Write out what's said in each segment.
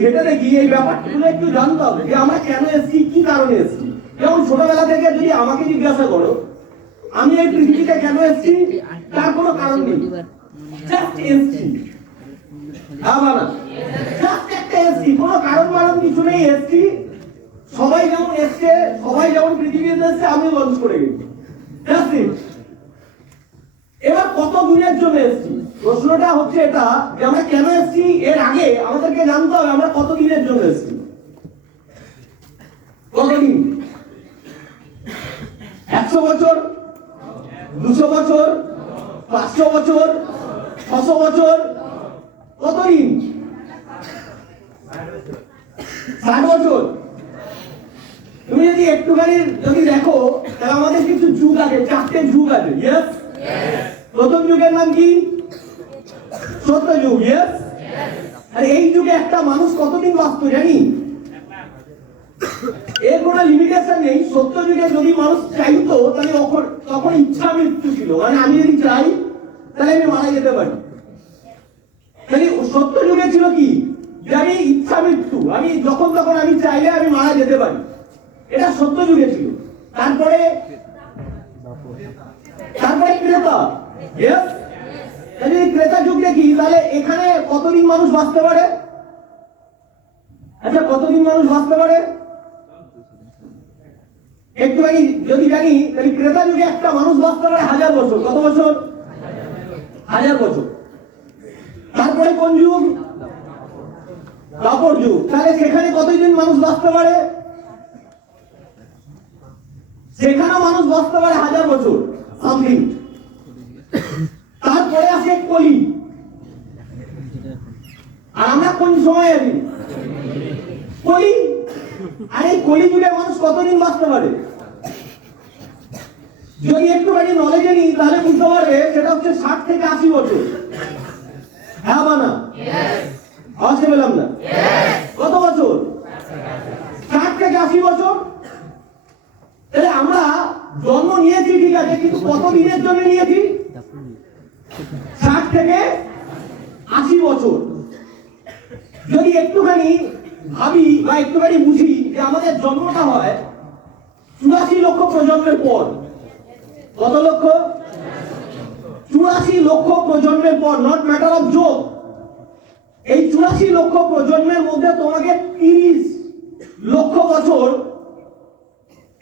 ঘেটে দেখি এই ব্যাপারগুলো একটু জানতে হবে যে আমরা কেন এসেছি, কি কারণে এসেছি। যেমন ছোটবেলা থেকে যদি আমাকে জিজ্ঞাসা করো আমি এই পৃথিবীতে কেন এসেছি, তার কোনো কারণ নেই, জাস্ট এসেছি। জাস্ট একটা এসেছি, কোনো কারণ মারণ কিছু নেই, এসেছি। সবাই যেমন এসছে, সবাই যেমন পৃথিবীতে এসছে, আমি লঞ্চ করে গেছি। এবার কত দিনের জন্য এসেছি, প্রশ্নটা হচ্ছে এটা যে আমরা কেন এসেছি এর আগে আমাদেরকে জানতে হবে আমরা কত দিনের জন্য এসেছি। কতদিন? 100 বছর, 200 বছর, 500 বছর, 600 বছর, কতদিন? 60 বছর। তুমি যদি একটুখানি যদি দেখো তাহলে আমাদের কিছু যুগ আছে, 4টে যুগ আছে। ইয়েস, প্রথম যুগের নাম কি? সত্য যুগ। ইয়েস, আর এই যুগে একটা মানুষ কতদিন বাঁচত জানি? এর কোনো লিমিটেশন নেই। সত্য যুগে যদি মানুষ চাইতো তাহলে তখন ইচ্ছা মৃত্যু ছিল, মানে আমি যদি চাই তাহলে আমি মারা যেতে পারি। তাহলে সত্য যুগে ছিল কি যে আমি ইচ্ছা মৃত্যু, আমি যখন তখন আমি চাইলে আমি মারা যেতে পারি, এটা সত্য যুগে ছিল। তারপরে ক্রেতা। ইয়েস, যদি ক্রেতা যুগ দেখি তাহলে এখানে কতদিন মানুষ বাঁচতে পারে? আচ্ছা, কতদিন মানুষ বাঁচতে পারে একটুখানি যদি জানি তাহলে ক্রেতা যুগে একটা মানুষ বাঁচতে পারে 1000 বছর। কত বছর? 1000 বছর। তারপরে কোন যুগ? দ্বাপর যুগ। তাহলে সেখানে কতদিন মানুষ বাঁচতে পারে? সেখানে মানুষ বাঁচতে পারে 1000 বছর সামথিং। তারপরে আসে কলি। আর আমরা কোন সময় আছি? কলি। আর এই কলি যুগে মানুষ কতদিন বাঁচতে পারে? যদি একটুখানি নলেজে নিই তাহলে বুঝতে পারবে সেটা হচ্ছে 60 থেকে 80 বছর। হ্যাঁ বা না? আসতে পেলাম না। কত বছর? 60 থেকে 80 বছর। তাহলে আমরা জন্ম নিয়েছি ঠিক আছে, কিন্তু কত দিনের জন্য নিয়েছি? 60 থেকে 80 বছর। যদি একটুখানি ভাবি বা একটুখানি বুঝি যে আমাদের জন্মটা হয় 84 লক্ষ প্রজন্মের পর। কত লক্ষ? 84 লক্ষ প্রজন্মের পর। Not matter of joke. এই 84 লক্ষ প্রজন্মের মধ্যে তোমাকে 30 লক্ষ বছর,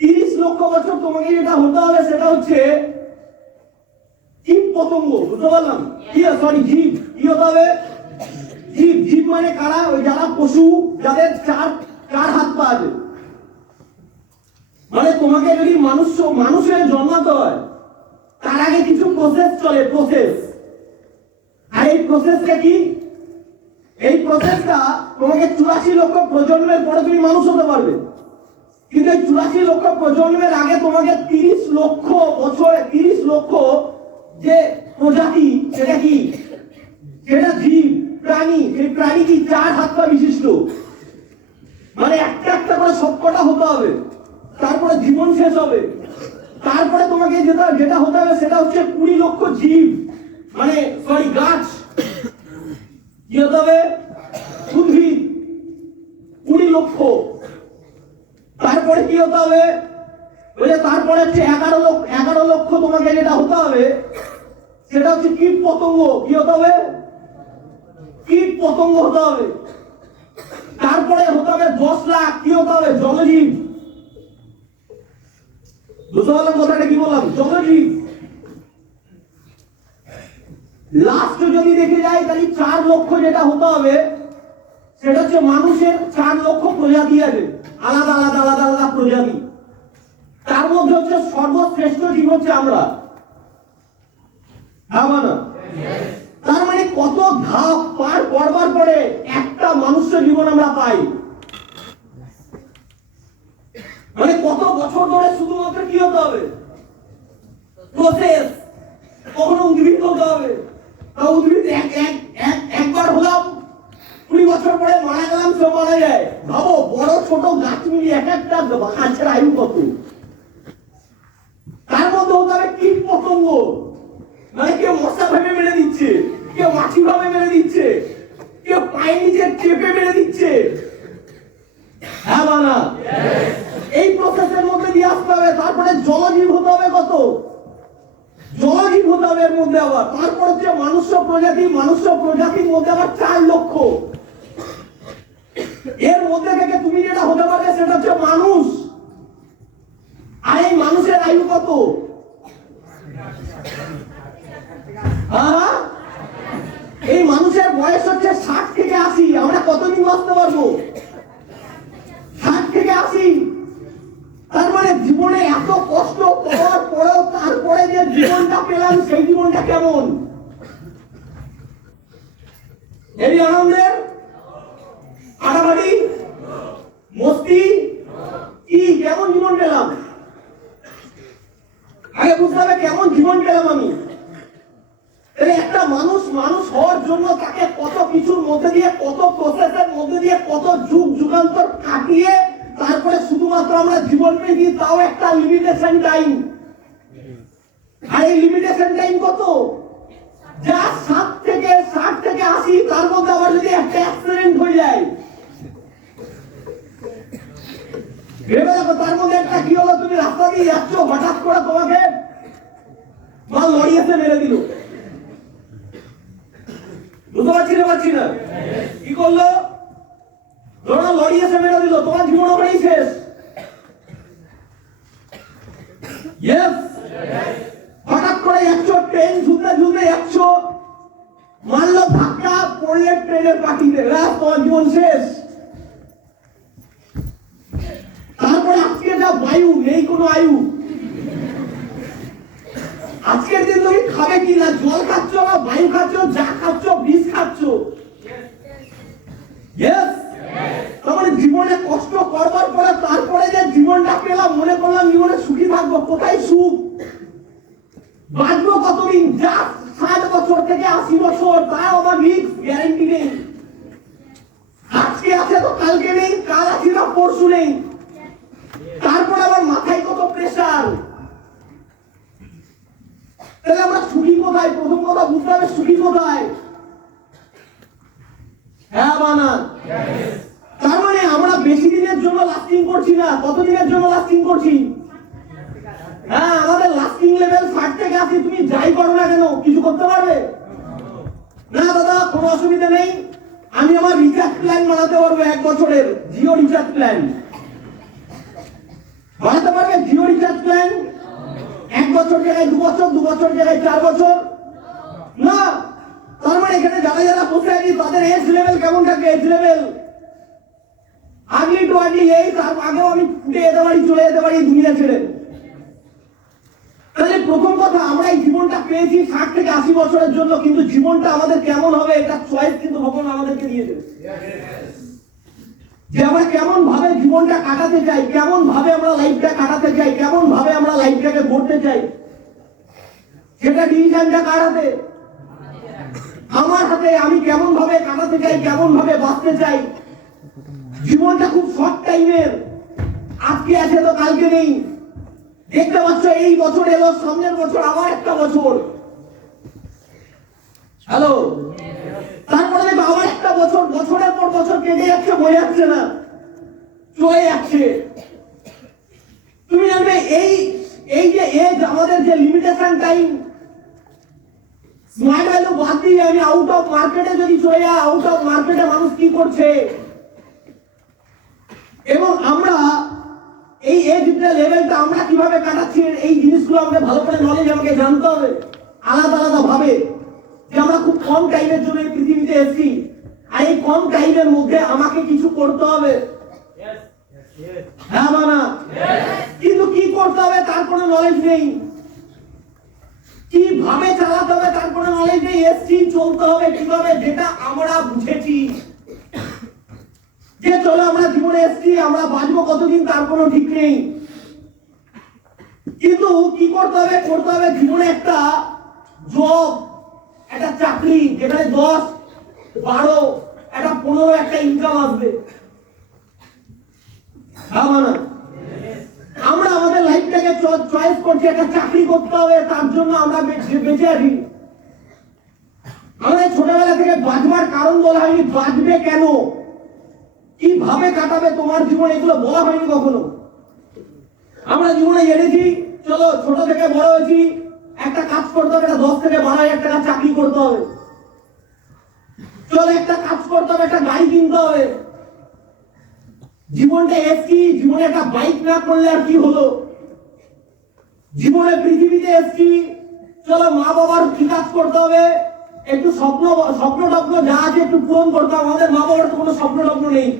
30 লক্ষ বছর তোমাকে যেটা হতে হবে সেটা হচ্ছে জীব পতঙ্গ। বুঝতে পারলাম? সরি, জীব। কি হতে হবে? জীব। জীব মানে কারা? ওই যারা পশু, যাদের চার হাত পা আছে। মানে তোমাকে যদি মানুষের জন্মাতে হয় তার আগে কিছু প্রসেস চলে, প্রসেস। আর এই প্রসেসটা কি? এই প্রসেসটা তোমাকে 84 লক্ষ প্রজন্মের পরে তুমি মানুষ হতে পারবে, কিন্তু এই 84 লক্ষ প্রজন্মের আগে তোমাকে 30 লক্ষ বছর, 30 লক্ষ যে প্রজাতি, সেটা কি? সেটা জীব, প্রাণী। সেই প্রাণী কি 4 হাত পা বিশিষ্ট, মানে একটা একটা করে সবকটা হতে হবে। তারপরে জীবন শেষ হবে। তারপরে তোমাকে যেটা হতে হবে সেটা হচ্ছে 20 লক্ষ জীব, মানে সরি গাছ। কি হতে হবে? উদ্ভিদ 20 লক্ষ। তারপরে কি হতে হবে? তারপরে হচ্ছে 11 লক্ষ তোমাকে যেটা হতে হবে সেটা হচ্ছে কীট পতঙ্গ। কি হতে হবে? কীট পতঙ্গ হতে হবে। তারপরে হতে হবে 10 লাখ। কি হতে হবে? জলজীব। বুঝতে পারলাম কথাটা কি বললাম? জলজীব। লাস্ট যদি দেখে যাই তাহলে 4 লক্ষ যেটা হতে হবে সেটা হচ্ছে মানুষের 4 লক্ষ প্রজাতি আছে, আলাদা আলাদা আলাদা আলাদা প্রজাতি। তার মধ্যে হচ্ছে সর্বশ্রেষ্ঠ জীব হচ্ছে আমরা। তার মানে কত ধাপ পার করবার পরে একটা মানুষের জীবন আমরা পাই। মানে কত বছর ধরে শুধুমাত্র কি হতে হবে? প্রসেস। কখনো উদ্ভিদ হতে হবে, উদ্ভিদ একবার হলাম, 20 বছর পরে মারা গেলাম, সে মারা যায়। ভাবো, বড় ছোট গাছ মিলিয়ে এক একটা গাছের আয়ু কত। তার মধ্যে হতে হবে কীট পতঙ্গ, মানে কেউ মশা ভেবে মেরে দিচ্ছে, কেউ মাছি ভাবে মেরে দিচ্ছে, কেউ পায়ের নিচে চেপে মেরে দিচ্ছে, আসছে, হ্যাঁ বানা, এই প্রসেসের মধ্যে দিয়ে আসতে হবে। তারপরে জলজীব হতে হবে, কত জলজীব হতে হবে এর মধ্যে আবার। তারপর হচ্ছে মনুষ্য প্রজাতির মধ্যে আবার 4 লক্ষ। এর মধ্যে থেকে তুমি যেটা হতে পারবে সেটা হচ্ছে মানুষ। আর এই মানুষের আয়ু কত? এই মানুষের বয়স হচ্ছে 60 থেকে 80। আমরা কতদিন বাঁচতে পারবো? 60 থেকে 80। তার মানে জীবনে এত কষ্ট পাওয়ার পরেও তারপরে যে জীবনটা পেলাম সেই জীবনটা কেমন? এই আনন্দের আড়াবাড়ি মস্তি কি কেমন জীবন পেলাম? আগে বুঝতে হবে কেমন জীবন পেলাম আমি। একটা মানুষ হওয়ার জন্য তাকে কত কিছুর মধ্যে দিয়ে, কত প্রসেসের মধ্যে দিয়ে, কত যুগ যুগান্তর কাটিয়ে তারপরে শুধুমাত্র আমরা জীবন পেয়েছি, তাও একটা লিমিটেশন টাইম। আর এই লিমিটেশন টাইম কত? যা 60 থেকে 80, তার মধ্যে আবার যদি একটা অ্যাক্সিডেন্ট হয়ে যায়, ভেবে দেখো তার মধ্যে একটা কি হলো, তুমি রাস্তা দিয়ে যাচ্ছ, হঠাৎ করে তোমাকে বা লরি এসে মেরে দিল, বুঝতে পারছি না কি করলো? ধরো লরি এসে মেরে দিল, তোমার জীবন ওখানেই শেষ। হঠাৎ করে যাচ্ছ, ট্রেন ঝুলতে যাচ্ছ, মারলো ধাক্কা, পড়লে ট্রেনের পাটিতে, তোমার জীবন শেষ। তারপরে আজকে যা বায়ু, নেই কোনো আয়ু। আজকের দিন তুমি খাবে কি না, জল খাচ্ছ না বায়ু খাচ্ছ, যা খাচ্ছ বিষ খাচ্ছ। তারপরে জীবনে কষ্ট করবার পরে তারপরে যে জীবনটা পেলাম, মনে করলাম জীবনে সুখী থাকবো। কোথায় সুখ? বাঁচবো কতদিন? যা 60 বছর থেকে 80 বছর, তাও আমার রিস্ক গ্যারান্টি নেই। আজকে আছে তো কালকে নেই, কাল আছে না পরশু নেই। তারপরে আবার মাথায় কত প্রেশার। তাহলে আমরা সুখী কোথায়? প্রথম কথা বুঝতে হবে সুখী কোথায়। হ্যাঁ বানা, তার মানে আমরা বেশি দিনের জন্য লাস্টিং করছি না। কতদিনের জন্য লাস্টিং করছি? হ্যাঁ, আমাদের লাস্টিং লেভেল 60 থেকে 80। তুমি যাই করো না কেন, কিছু করতে পারবে না? দাদা কোনো অসুবিধা নেই, আমি আমার রিচার্জ প্ল্যান বানাতে পারবো 1 বছরের। জিও রিচার্জ প্ল্যান বানাতে পারবে? জিও রিচার্জ প্ল্যান 1 বছর জায়গায় 2 বছর, 2 বছর জায়গায় 4 বছর না। তার মানে এখানে যারা বসে আছি তাদের এজ লেভেল কেমন থাকে? এজ লেভেল আগলি টু আগলি, এই তার আগেও আমি উঠে যেতে পারি, চলে যেতে পারি দুনিয়া ছেড়ে। তাহলে প্রথম কথা, আমরা এই জীবনটা পেয়েছি 60 থেকে 80 বছরের জন্য, কিন্তু জীবনটা আমাদের কেমন হবে এটা চয়েস কিন্তু ভগবান আমাদেরকে দিয়েছে। যে আমরা কেমন ভাবে জীবনটা কাটাতে চাই, কেমন ভাবে আমরা লাইফটা কাটাতে চাই, কেমন ভাবে আমরা লাইফটাকে গড়তে চাই, সেটা ডিসিশনটা কার হাতে? আমার হাতে। আমি কেমন ভাবে কাটাতে চাই, কেমন ভাবে বাঁচতে চাই। জীবনটা খুব শর্ট টাইমের, আজকে আছে তো কালকে নেই। দেখতে পাচ্ছ এই বছর এলো, সামনের বছর আবার একটা বছর, হ্যালো, তারপরে দেখো আবার একটা বছর, বছরের পর বছর কেটে যাচ্ছে, বোঝা যাচ্ছে না, চলে যাচ্ছে। তুমি জানবে এই যে এজ, আমাদের যে লিমিটেশন টাইম, স্মার্ট ভ্যালু বাদ দিয়ে আমি আউট অফ মার্কেটে যদি চলে যাই, আউট অফ মার্কেটে মানুষ কি করছে, এবং আমরা এই এজ লেভেলটা আমরা কিভাবে কাটাচ্ছি, এই জিনিসগুলো আমাকে ভালো করে নলেজ আমাকে জানতে হবে আলাদা আলাদা ভাবে। যে আমরা খুব কম টাইমের জন্য এই পৃথিবীতে এসেছি, আর এই কম টাইমের মধ্যে আমাকে কিছু করতে হবে। হ্যাঁ মানা, কিন্তু কি করতে হবে তার কোনো নলেজ নেই, কিভাবে চালাতে হবে তার কোনো নলেজ নেই। এসছি, চলতে হবে কিভাবে, যেটা আমরা বুঝেছি যে চলো আমরা জীবনে এসছি, আমরা বাঁচবো কতদিন তার কোনো ঠিক নেই। কিন্তু কি করতে হবে? করতে হবে জীবনে একটা জব, একটা চাকরি, যেখানে 10, 12, একটা 15 একটা ইনকাম আসবে। আমরা আমাদের লাইফটাকে চয়েস করছি, একটা চাকরি করতে হবে, তার জন্য আমরা বেঁচে আছি। আমাদের ছোটবেলা থেকে বাঁচবার কারণ বলা হয়নি, বাঁচবে কেন? কিভাবে কাটাবে তোমার জীবন, এগুলো বলা হয়নি কখনো। আমরা জীবনে জেনেছি চলো ছোট থেকে বড় হয়েছি, একটা কাজ করতে হবে, একটা 10 থেকে 12,000 টাকা চাকরি করতে হবে, চলো একটা কাজ করতে হবে, একটা গাড়ি কিনতে হবে। জীবনটা এসছি, জীবনে একটা বাইক না করলে আর কি হলো? জীবনে পৃথিবীতে এসছি, চলো মা বাবার কি কাজ করতে হবে, একটু স্বপ্ন টপ্ন যা আছে একটু পূরণ করতে হবে। আমাদের মা বাবার তো কোনো স্বপ্ন টপ্ন নেই।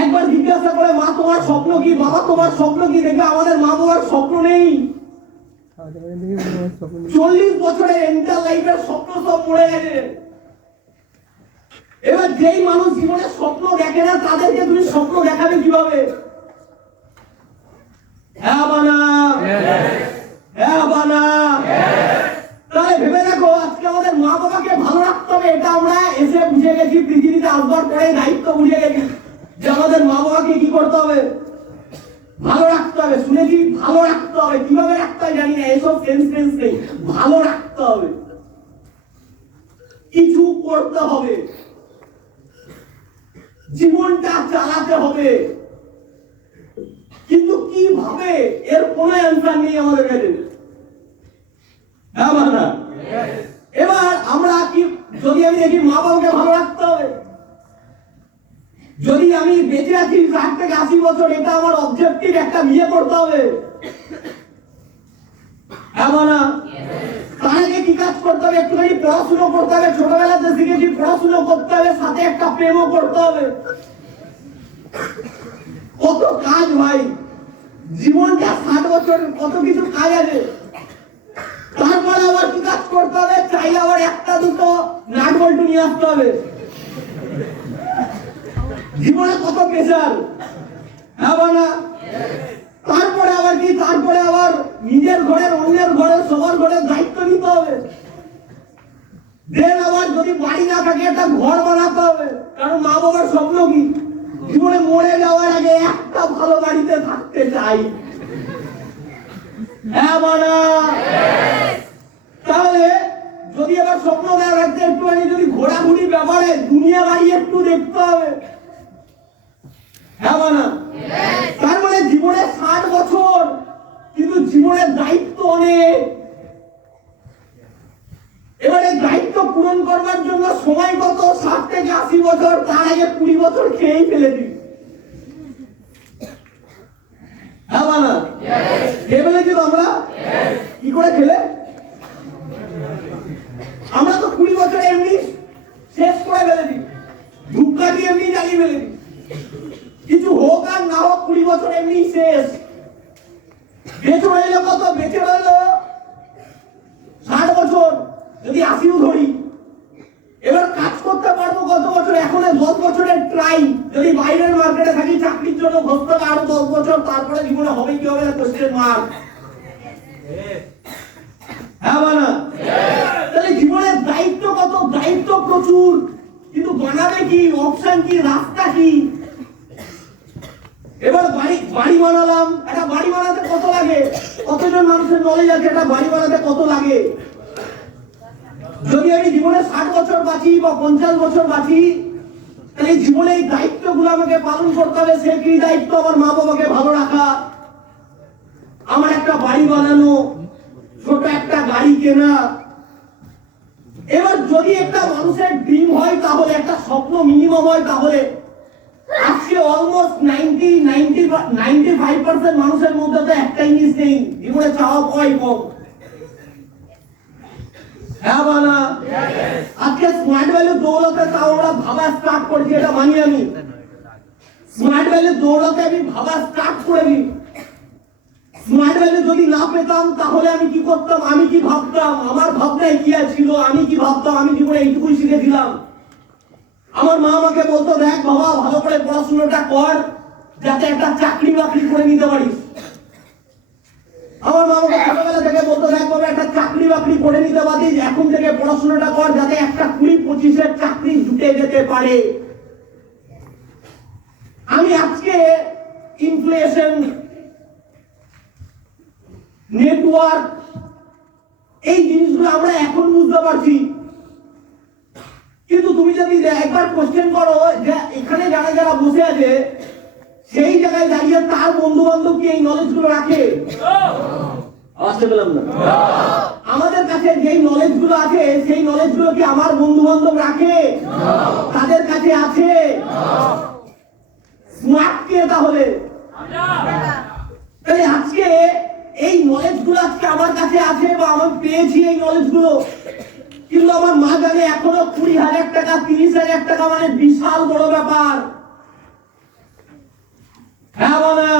একবার জিজ্ঞাসা করে মা তোমার স্বপ্ন কি, বাবা তোমার স্বপ্ন কি, দেখবে আমাদের মা বাবার স্বপ্ন নেই। 40 বছরের এন্টার লাইফের স্বপ্ন সব মরে গেছে। এবার যেই মানুষ জীবনে স্বপ্ন দেখে না তাদেরকে তুমি স্বপ্ন দেখাবে কিভাবে? হ্যাঁ বানা, হ্যাঁ বানা। তাহলে ভেবে দেখো, আজকে আমাদের মা বাবাকে ভালো রাখতে হবে, এটা আমরা এসে বুঝে গেছি, পৃথিবীতে আসবার পরে দায়িত্ব বুঝে গেছি যে আমাদের মা বাবাকে কি করতে হবে, ভালো রাখতে হবে। শুনেছি ভালো রাখতে হবে, কিভাবে রাখতে হয় জানি না, এসব সেন্স নেই। ভালো রাখতে হবে, কিছু করতে হবে, জীবনটা চালাতে হবে, কিন্তু কিভাবে এর কোনো অ্যান্সার নেই আমাদের কাছে। এবার আমরা কি, যদি আমি দেখি মা বাবাকে ভালো রাখতে হবে, যদি আমি বেঁচে আছি 60 থেকে 80 বছর, এটা আমার অবজেক্টিভ, একটা বিয়ে করতে হবে। তার আগে কি কাজ করতে হবে? একটুখানি পড়াশুনো করতে হবে, ছোটবেলাতে শিখেছি পড়াশুনো করতে হবে, সাথে একটা প্রেমও করতে হবে। কত কাজ ভাই, জীবনটা 60 বছর, কত কিছু কাজ আছে। তারপরে আবার কি কাজ করতে হবে? চাইলে আবার একটা দুটো নাট বল্টু নিয়ে আসতে হবে। জীবনে কত প্রেশার, হ্যাঁ না? তারপরে আবার কি, তারপরে আবার নিজের ঘরের, অন্যের ঘরের, সবার ঘরের দায়িত্ব নিতে হবে। দেন আবার যদি বাড়ি না থাকে একটা ঘর বানাতে হবে, কারণ মা বাবার স্বপ্ন কি, জীবনে মরে যাওয়ার আগে একটা ভালো বাড়িতে থাকতে চাই। হ্যাঁ বানা। তাহলে যদি আবার স্বপ্ন না রাখতে একটুখানি যদি ঘোরাঘুরি ব্যাপারে দুনিয়া বাড়ি একটু দেখতে হবে। হ্যাঁ বানা। তার মানে জীবনে 60 বছর, কিন্তু জীবনের দায়িত্ব অনেক। এবারে দায়িত্ব পূরণ করবার জন্য সময় কত? 60 থেকে 80 বছর, তার আগে 20 বছর খেয়েই ফেলে দিই। হ্যাঁ বানা, খেয়ে ফেলেছি তো আমরা। কি করে খেলে? আমরা তো 20 বছর এমনি শেষ করে ফেলেছি, ধূপকা দিয়ে এমনি জ্বালিয়ে ফেলেছি। কিছু হোক আর না হোক 20 বছর এমনি শেষ। বেঁচে রইল কত? বেঁচে রইল 60 বছর, যদি 80ও ধরি। এবার কাজ করতে পারবো কত বছর? এখন 10 বছরের ট্রাই। যদি বাইরের মার্কেটে থাকি চাকরির জন্য বসতে হবে আরো 10 বছর, তারপরে জীবনে হবে কি হবে না কোশ্চেন মার্ক। হ্যাঁ বানা। তাহলে জীবনের দায়িত্ব কত? দায়িত্ব প্রচুর, কিন্তু বানাবে কি, অপশন কি, রাস্তা কি? এবার বাড়ি বানালাম, একটা বাড়ি বানাতে কত লাগে? কতজন মানুষের নলেজ আছে একটা বাড়ি বানাতে কত লাগে? যদি আমি জীবনে 60 বছর বাঁচি বা 50 বছর বাঁচি, তাহলে জীবনে এই দায়িত্বগুলো আমাকে পালন করতে হবে। সে কি দায়িত্ব? আমার মা বাবাকে ভালো রাখা, আমার একটা বাড়ি বানানো, ছোট একটা গাড়ি কেনা। এবার যদি একটা মানুষের ড্রিম হয়, তাহলে একটা স্বপ্ন মিনিমাম হয়, তাহলে আজকে অলমোস্ট 95% মানুষের মধ্যে তো একটা জিনিস নেই, জীবনে চাওয়া পাওয়াই কম। হ্যাঁ বানা। আজকে স্মার্ট ভ্যালু দৌলতে তাও আমরা ভাবা স্টার্ট করছি, এটা মানি আমি। স্মার্ট ভ্যালু দৌলতে আমি ভাবা স্টার্ট করেছি। স্মার্ট ভ্যালু যদি না পেতাম তাহলে আমি কি করতাম, আমি কি ভাবতাম, আমার ভাবনায় কি ছিল, আমি কি ভাবতাম, আমি জীবনে এইটুকুই শিখেছিলাম। আমার মা আমাকে বলতো, দেখ বাবা ভালো করে পড়াশোনাটা কর, যাতে একটা চাকরি বাকরি করে নিতে পারিস। আমার মা আমাকে ছোটবেলা থেকে বলতো, দেখ বাবা একটা চাকরি বাকরি করে নিতে পারিস, এখন থেকে পড়াশোনাটা কর, যাতে একটা 20-25-এর চাকরি জুটে যেতে পারে। আমি আজকে ইনফ্লেশন, নেটওয়ার্ক, এই জিনিসগুলো আমরা এখন বুঝতে পারছি। কিন্তু তুমি যদি একবার কোশ্চেন করো যে এখানে যারা যারা বসে আছে সেই জায়গায় দাঁড়িয়ে তার বন্ধু বান্ধব কি এই নলেজ গুলো রাখে? আসতে পেলাম না। আমাদের কাছে যেই নলেজ গুলো আছে সেই নলেজ গুলো কি আমার বন্ধু বান্ধব রাখে? তাদের কাছে আছে। স্মার্ট কে তাহলে? তাহলে আজকে এই নলেজ গুলো আজকে আমার কাছে আছে বা আমি পেয়েছি এই নলেজ গুলো, কিন্তু আমার মা জানে এখনো 20,000 টাকা 30,000 টাকা মানে বিশাল বড় ব্যাপার। হ্যাঁ বলো না?